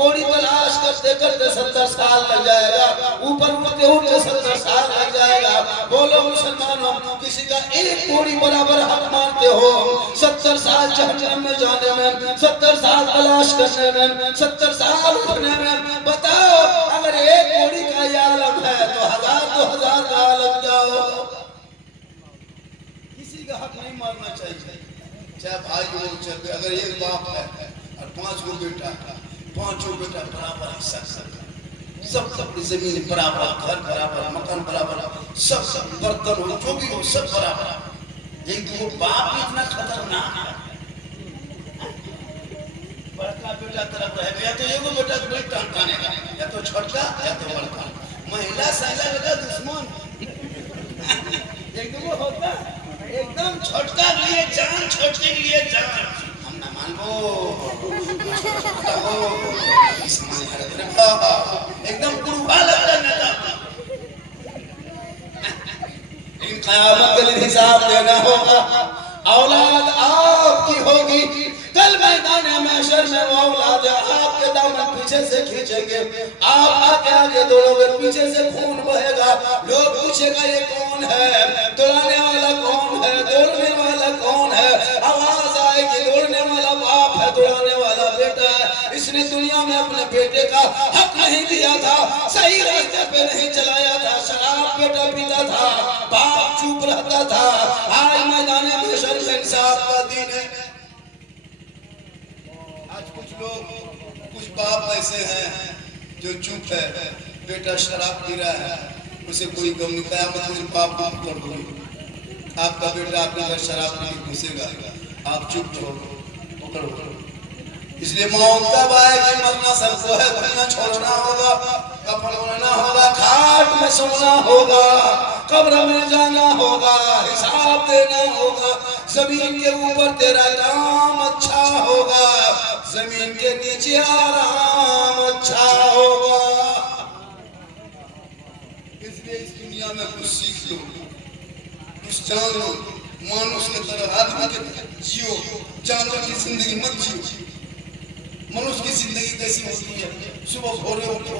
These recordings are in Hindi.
कोड़ी तलाश करते करते 70 साल लग जाएगा, ऊपर उठते उठते 70 साल लग जाएगा। बोलो मुसलमानों, किसी का एक कोड़ी बराबर हक मानते हो? 70 साल जहन्नम में जाने में, 70 साल तलाश करने में, 70 साल उठने में। बताओ, अगर एक कोड़ी का ये आलम है तो 1000-2000 का आलम क्या हो? किसी का हक नहीं मारना चाहिए, चाहे भाई हो, चाहे अगर एक बाप है और 5 गो बेटा है, 5 बेटा बराबर हिस्सा सब अपनी जमीन बराबर, घर बराबर, मकान बराबर, सब बर्तन हो जो भी हो सब बराबर। लेकिन वो बाप इतना खतरनाक है, बड़का बेटा तरफ रहेगा, या तो एगो बेटा बड़ी टानेगा, या तो छोटका या तो बड़का। महिला साइला बेटा दुश्मन एक दो होता, एकदम छोटका के लिए जान, छोटके के लिए जान। हम ना मानो एकदम कुर्बा लगता नेता। लेकिन क़यामत के दिन हिसाब देना होगा। औलाद आपकी होगी, कल मैदान महशर में वो औलाद आपके दामन पीछे से खींचेंगे, आप आगे आगे दौड़ोगे, पीछे से खून बहेगा। लोग पूछेगा ये कौन है, दौड़ाने वाला कौन है, दौड़ने वाला कौन है? आवाज आएगी, दौड़ने वाला बाप है, दौड़ाने वाला बेटा है। इसने दुनिया में अपने बेटे का हक नहीं दिया था, सही रास्ते पे नहीं चलाया था, शराब बेटा पीता था, बाप चुप रहता था। आज मैदान महशर में इंसाफ का दिन है। आज कुछ लोग, कुछ बाप ऐसे हैं जो चुप है, बेटा शराब पी रहा है, उसे कोई गम नहीं। क़यामत बाप बाप कर दो, आपका बेटा आपके घर शराब पी घुसेगा, आप चुप रहो, पकड़ो। इसलिए मौत कब आएगी? मरना सबको है, दुनिया छोड़ना होगा, कफन ओढ़ना होगा, खाट में सोना होगा, कब्र में जाना होगा, हिसाब देना होगा। जमीन के ऊपर तेरा काम अच्छा होगा, जमीन के नीचे आराम अच्छा होगा। इसलिए इस दुनिया में कुछ सीख लो, कुछ जान लो, मानुष की तरह आदमी की तरह जियो, जानवर की जिंदगी मत जियो। मनुष्य की जिंदगी कैसी होती है? सुबह भोरे उठो,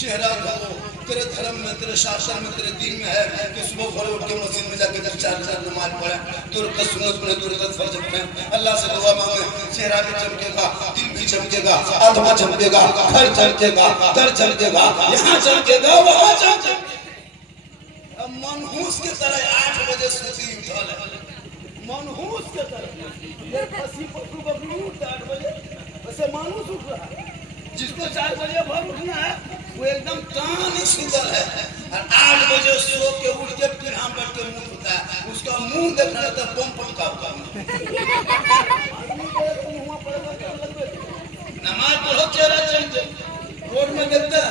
चेहरा धो, तेरे धर्म में, तेरे शासन में, तेरे दीन में है कि सुबह भोरे उठ के मस्जिद में जाके 4 नमाज पढ़े, तुरंत सुन्नत पढ़े, तुरंत फर्ज पढ़े, अल्लाह से दुआ मांगे, चेहरा भी चमकेगा, दिल भी चमकेगा, आत्मा चमकेगा, घर चमकेगा, दर चमकेगा, यहाँ चमकेगा, वहाँ चमकेगा। मनहूस की तरह 8 बजे सोती उठल है, मनहूस की तरह। ये फंसी पशु बकरी उठता 8 बजे, वैसे मानुस उठ रहा है। जिसको 4 बजे भर उठना है वो एकदम कान सुतल है, और 8 बजे सो के उठ के फिर हम बैठ के मुंह धोता है, उसका मुंह देखना रहता है बम पटका हुआ। नमाज पढ़ो, चेहरा चमके, रोड में देखते हैं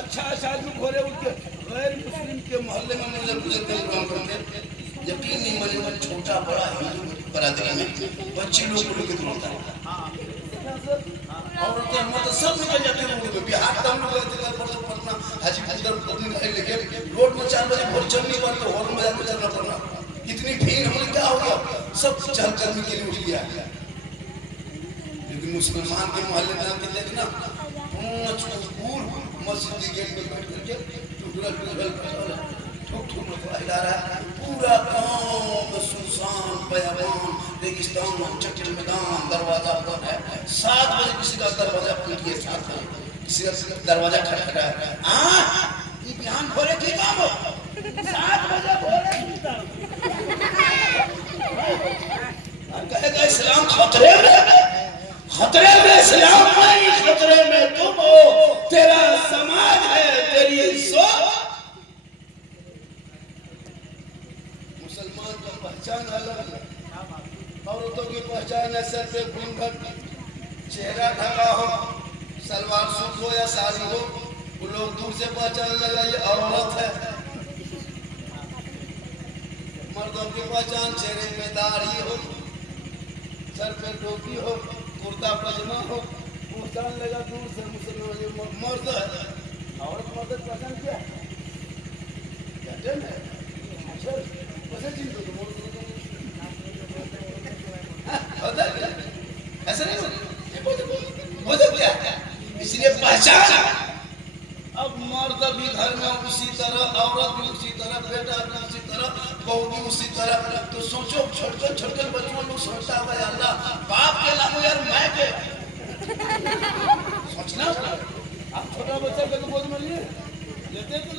अच्छा आदमी भोरे उठ के गैर मुस्लिम के मोहल्ले में मुझे काम करते, यकीन नहीं मानेगा, छोटा बड़ा हिंदू बरादरी में बच्चे लोग के होता है, औरतें मतलब सब निकल जाते हैं रोड पे। बिहार तक लोग पटना हाजीपुर पत्नी लेके रोड में 4 बजे भोर चल नहीं पाते, हॉर्न बजा के चलना पड़ना। इतनी भीड़ होने क्या हो गया, सब चहलकदमी के लिए उठ गया। लेकिन मुसलमान के मोहल्ले में आके देखना, मस्जिद के गेट में बैठ करके हिला रहा है, पूरा गाँव सुनसान बयाबान रेगिस्तान चट्टल मैदान, दरवाजा बंद है। 7 बजे किसी का दरवाजा खुल गया, 7 बजे किसी का दरवाजा खटखटाया, ये बिहान भोरे की काम हो, 7 बजे भोरे की काम। कहेगा इस्लाम खतरे में, खतरे में इस्लाम नहीं, खतरे में तुम हो, तेरा समाज है, तेरी इज्जत। मुसलमान का पहचान अलग है, औरतों की पहचान है सर पे घूंघट, चेहरा ढका हो, सलवार सूट हो या साड़ी हो, वो लोग दूर से पहचान लगा ये औरत है। मर्दों की पहचान चेहरे पे दाढ़ी हो, सर पे टोपी हो, कुर्ता पजामा हो, पहचान लगा दूर से मुसलमान मर्द है। औरत मर्द पहचान क्या है? ऐसा नहीं होता क्या? इसलिए इसलिए पहचान। अब मर्द भी घर में उसी तरह, औरत भी उसी तरह, बेटा भी उसी तरह, बहू भी उसी तरह। तो सोचो छोटे बच्चों लोग सोचता है अल्लाह बाप के लाओ यार मैं के सोचना। आप छोटा बच्चा के गोद में लिए लेते तो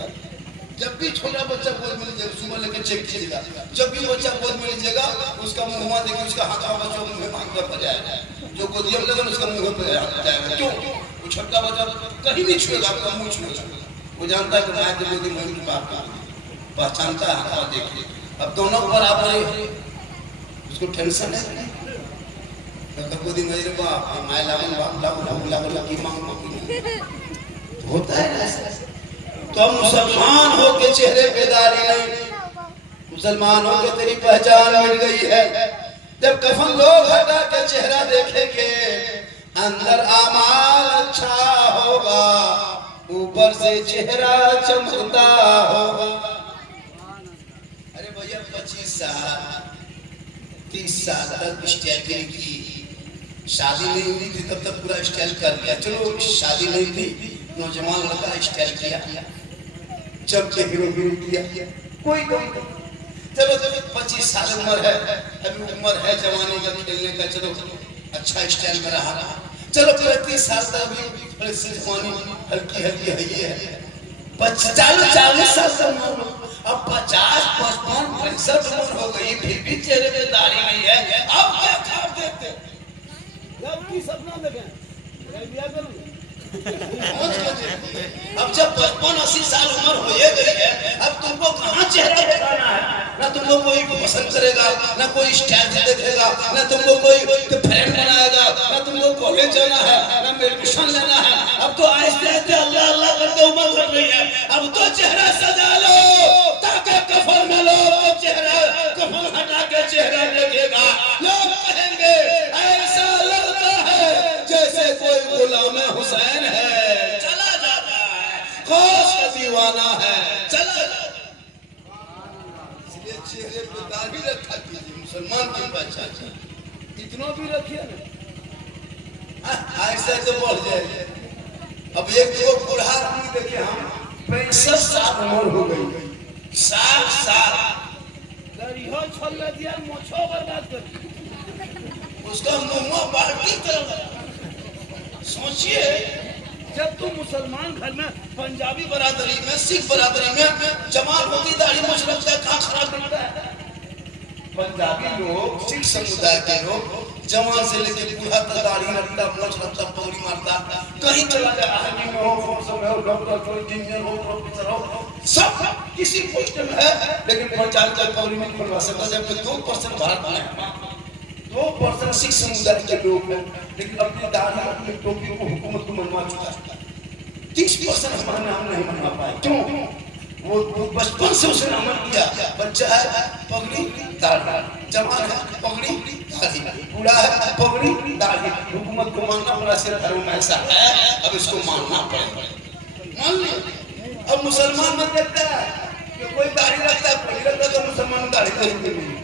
जब भी छोटा बच्चा गोद में लीजिएगा सुबह लेकर चेक कीजिएगा, जब भी बच्चा गोद में लीजिएगा उसका मुंह देखिए, उसका हाथ बच्चों मुंह में पर जाएगा, जो गोदिया में लेगा उसका मुंह पर जाएगा। क्यों? वो छोटा बच्चा कहीं नहीं छुएगा, आपका मुंह छुएगा। वो जानता है कि माँ की गोदी में की बात पहचानता है हाथ देखिए। अब दोनों बराबर है, उसको टेंशन है गोदी में बाप माय लागन बाप लागन की मांग होता है ऐसा। तो मुसलमान हो के चेहरे पे दाढ़ी नहीं, मुसलमान हो के तेरी पहचान मिल गई है। जब कफन लोग हटा के चेहरा देखेंगे अंदर आमाल अच्छा होगा, ऊपर से चेहरा चमकता होगा। अरे भैया 25 साल 30 साल तक स्टाइल की, शादी नहीं हुई थी तब तक पूरा स्टाइल कर लिया। चलो शादी नहीं थी, नौजवान लड़का स्टाइल किया, जब के हीरो किया कोई चलो 25 साल उम्र है, अभी उम्र है जवानी का खेलने का, चलो अच्छा स्टाइल में रहा। चलो 35 साल तक अभी थोड़ी सी जवानी हल्की है ये है। 40 साल तक अब 50 55 65 उम्र हो गई, फिर भी चेहरे पे दाढ़ी नहीं है। अब क्या खाब देते सपना देखें अब जब 55-80 साल उम्र हो गई है, अब तुमको कहाँ चेहरा दिखाना है? ना तुमको कोई पसंद करेगा, ना कोई स्टाइल देखेगा, ना तुमको कोई फ्रेंड बनाएगा, ना तुमको कॉलेज जाना है, ना मेडिटेशन लेना है। अब तो आहिस्ते आहिस्ते अल्लाह अल्लाह करते उम्र बढ़ रही है। अब तो चेहरा सजा लो ताकि कफन में लो, चेहरा कफन हटा के चेहरा देखेगा, लोग कहेंगे ऐसा लगता है जैसे कोई गुलाम हुसैन है, चला जाता है, खास का दीवाना है, चला जाता। इसलिए चेहरे पे दाढ़ी रखा कीजिए, मुसलमान की पहचान इतना भी रखिए ना, ऐसे तो बढ़ जाए। अब एक दो बूढ़ा आदमी देखे हम 65 साल उम्र हो गई, 60 साल गरीहो छोड़ दिया, मोछो बर्बाद कर उसका मुंह बाल्टी तरह। सोचिए जब तुम मुसलमान घर में पंजाबी बरादरी में सिख बरादरी में जमात होती दाढ़ी मूंछ रखता है, कहाँ खराब करता है? पंजाबी लोग सिख समुदाय के लोग जवान से लेके बूढ़ा तक दाढ़ी रखता, मूंछ रखता, पगड़ी मारता, कहीं चला जाए आर्मी में हो, फौज में हो, डॉक्टर हो, इंजीनियर हो, प्रोफेसर हो, सब किसी पोस्ट में है, लेकिन पंजाबी का पगड़ी नहीं खुलवा सकता। जबकि 2% भारत में 2% सिख समुदाय के लोग हैं, लेकिन अपनी दाढ़ी अपनी टोपी को हुकूमत को मनवा चुका है। 30% हमारे नाम नहीं मनवा पाए। क्यों? वो बचपन से उसने अमल किया। बच्चा है पगड़ी दाढ़ी, जवान है पगड़ी दाढ़ी, बूढ़ा है पगड़ी दाढ़ी। हुकूमत को मानना पड़ा, सिर्फ धर्म में ऐसा है, अब इसको मानना पड़ेगा। मान ली अब मुसलमान में देखता है कि कोई दाढ़ी रखता है, पगड़ी रखता है, तो मुसलमान दाढ़ी नहीं।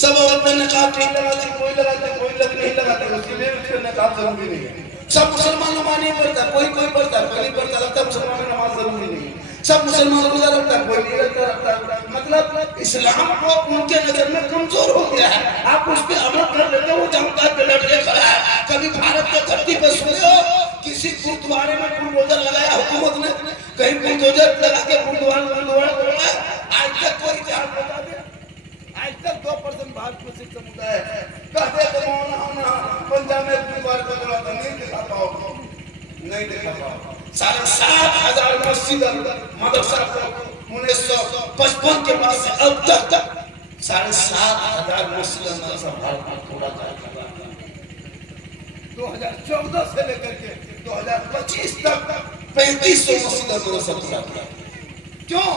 सब औरत ने नकाब नहीं लगाते, कोई लगाते, कोई लग नहीं लगाते, उसके लिए उसके नकाब जरूरी नहीं है। सब मुसलमान नमाज नहीं पढ़ता, कोई पढ़ता, कोई नहीं पढ़ता, लगता मुसलमान की नमाज जरूरी नहीं है। सब मुसलमान रोजा रखता है, कोई नहीं रखता। मतलब इस्लाम को उनके नजर में कमजोर हो गया है। आप उस पर अमल कर लेते हो, जनता पे लड़के खड़ा है। कभी भारत के धरती पर सुने हो किसी गुरुद्वारे में बुलडोजर लगाया हुकूमत ने? कहीं बुलडोजर लगा के गुरुद्वारा तोड़ा? आज तक कोई इतिहास बता दे? आज तक 2% भारत में सिख समुदाय है। कहते तो पंजाब में गुरुद्वारे को नहीं दिखा पाओ, नहीं देखा पाओ। 7,500 मस्जिद मदरसा 1955 के बाद से अब तक 7,500 मस्जिद मदरसा भारत में तोड़ा जाएगा। 2014 से लेकर के 2025 तक 3500 मस्जिद मदरसा तोड़ा गया। क्यों?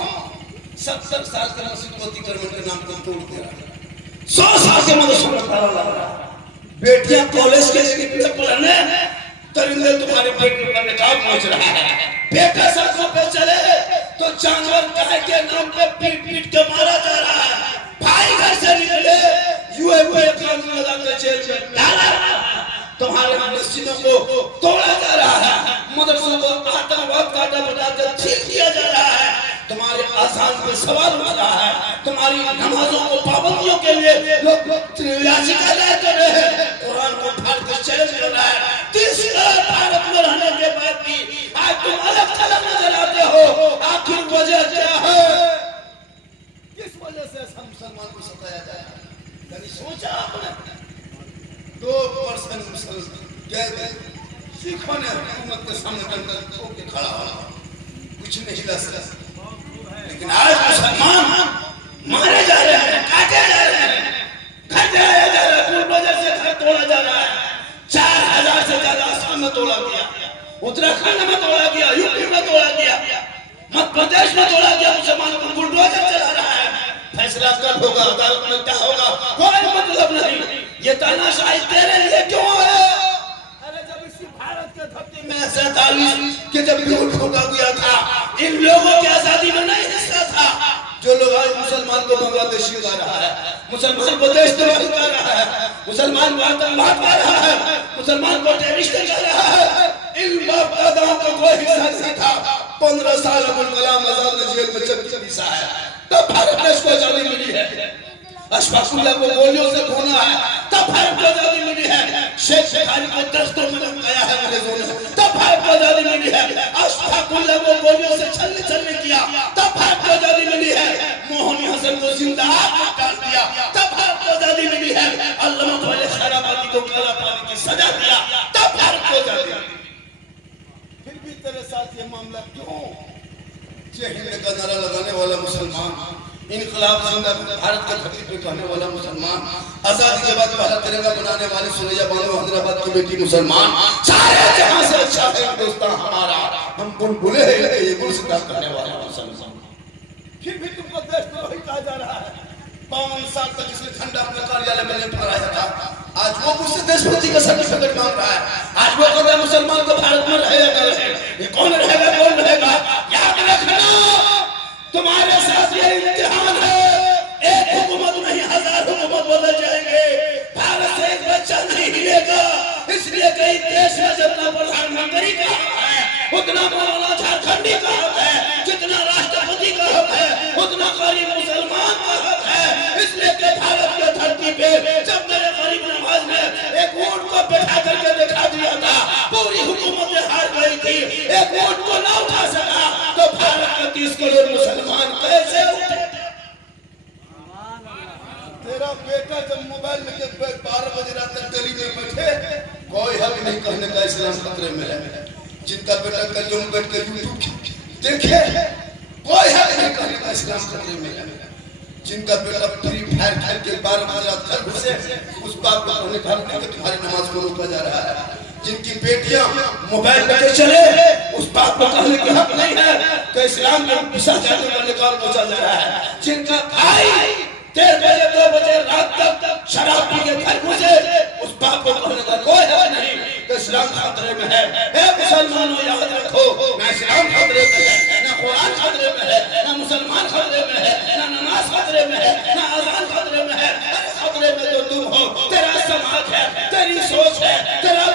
70 साल के मस्जिद को अतिक्रमण के नाम पर तोड़ दिया। 100 साल के मदरसा में ताला लगा रहा। बेटियां कॉलेज के पढ़ने, दरिंदे तुम्हारे बेटे पर निकाब पहुंच रहा है। बेटा सड़कों पे चले तो जानवर गाय के नाम पे पीट के मारा जा रहा है। भाई घर से निकले यूएफए कानून लगा के जेल में डाला। तुम्हारे मस्जिदों को तोड़ा जा रहा है, मदरसों को आतंकवाद का अड्डा बनाकर छीन किया जा रहा है, तुम्हारे आसान पे सवाल उठ रहा है, तुम्हारी नमाजों को पाबंदियों के लिए लोग याचिका दायर कर रहे हैं, कुरान को फाड़ कर चैलेंज कर रहा है। 30 साल भारत में रहने के बाद भी आज तुम अलग थलग नजर आते हो, आखिर वजह क्या है? किस वजह से हम मुसलमान को सताया जाए? कभी सोचा आपने? 2% मुसलमान सिखों ने हुकूमत के सामने डंडा ठोक के खड़ा हो, कुछ नहीं कर सकता, लेकिन आज मुसलमान मारे जा रहे हैं, काटे जा रहे हैं, घर जलाया जा रहा है, बुलडोजर से घर तोड़ा जा रहा है। 4000 से ज्यादा आसाम में तोड़ा गया, उत्तराखंड में तोड़ा गया, यूपी में तोड़ा गया, मध्य प्रदेश में तोड़ा गया। मुसलमान को बुलडोजर चला रहा है। फैसला कब होगा, अदालत में क्या होगा, कोई मतलब नहीं। ये तानाशाही तेरे लिए क्यों है? अरे जब इसी भारत के धरती में 47 के जब विरोध होगा गया था, इन लोगों की आजादी में नहीं हिस्सा था। जो लोग आज मुसलमान को बांग्लादेशी बना रहा है, मुसलमान को देशद्रोही कर रहा है, मुसलमान को आतंकवाद कर रहा है, मुसलमान को टेररिस्ट कर रहा है, इन बाप दादाओं को कोई हिस्सा नहीं था। 15 साल अबुल कलाम आजाद ने जेल में चक्की पीसा है, तब भारत देश को आजादी मिली है। अशफाकुल्लाह को गोलियों से खूना है, तब भारत को आजादी मिली है। शेख बुखारी को दस्तों में धमकाया है अंग्रेजों ने, तब भारत को आजादी मिली है। अशफाकुल्लाह को गोलियों से छलनी किया, तब भारत को आजादी मिली है। मोहनी हसन को जिंदा आग में डाल दिया, तब भारत को आजादी मिली है। अल्लामा वाले शराबती को काला पानी की सजा दिया, तब भारत को आजादी मिली। फिर भी तेरे साथ ये मामला क्यों? जय हिंद का नारा लगाने वाला मुसलमान, इनकलाब जिंदाबाद भारत का धरती पे कहने वाला मुसलमान, आजादी के बाद पहला तिरंगा बनाने वाली सुरैया बानो हैदराबाद की बेटी मुसलमान, सारे जहां से अच्छा है हिंदुस्तान हमारा, हम बुलबुले हैं ये गुलसिता करने वाला मुसलमान। फिर भी तुमको देशद्रोही कहा जा रहा है। 5 साल तक इसने झंडा अपने कार्यालय में नहीं फहराया था, आज वो मुझसे देशभक्ति का सर्टिफिकेट मांग रहा है। आज वो कहता है मुसलमान को भारत में रहेगा, ये कौन रहेगा, कौन रहेगा? याद रखना, तुम्हारे साथ ये इम्तिहान है। एक हुकूमत नहीं, 1000 हुकूमत बदल जाएंगे, भारत से एक बच्चा नहीं हिलेगा। इसलिए कई देश में जितना प्रधानमंत्री का हक है, उतना मौलाना झारखंडी का हक है, जितना राष्ट्रपति का हक है, उतना गरीब मुसलमान का हक है। इसलिए कि भारत के धरती पे जब मेरे गरीब नवाज ने एक ऊंट को बैठा करके दिखा दिया था, पूरी हुकूमत हार गई थी, एक ऊंट को ना उठा सका, तो भारत के 30 करोड़ मुसलमान कैसे उठे? तेरा बेटा जब मोबाइल लेके 12 बजे रात तक दिल्ली में बैठे, कोई हक नहीं कहने का इस्लाम खतरे में है। जिनका बेटा कल में बैठ के यूट्यूब देखे, कोई हक नहीं कहने का इस्लाम खतरे में है। जिनका बेटा फ्री फायर खेल के 12 बजे रात घर घुसे, उस बाप को कहने का हक नहीं कि तुम्हारी नमाज को रोका जा रहा है। जिनकी बेटियां मोबाइल लेके चले, उस बाप को कहने का हक नहीं है कि इस्लाम के पिसा जाने का निकाल पहुंचा जा रहा है। जिनका भाई 1:30 बजे 2 बजे रात तक शराब पी के घर घुसे, उस बाप को कहने का कोई हक नहीं कि इस्लाम खतरे में है। ए मुसलमानों, याद रखो, ना इस्लाम खतरे में है, ना कुरान खतरे में है, ना मुसलमान खतरे में है, ना नमाज खतरे में है, ना अजान खतरे में है। खतरे में तो तुम हो, तेरा समाज है, तेरी सोच है, तेरा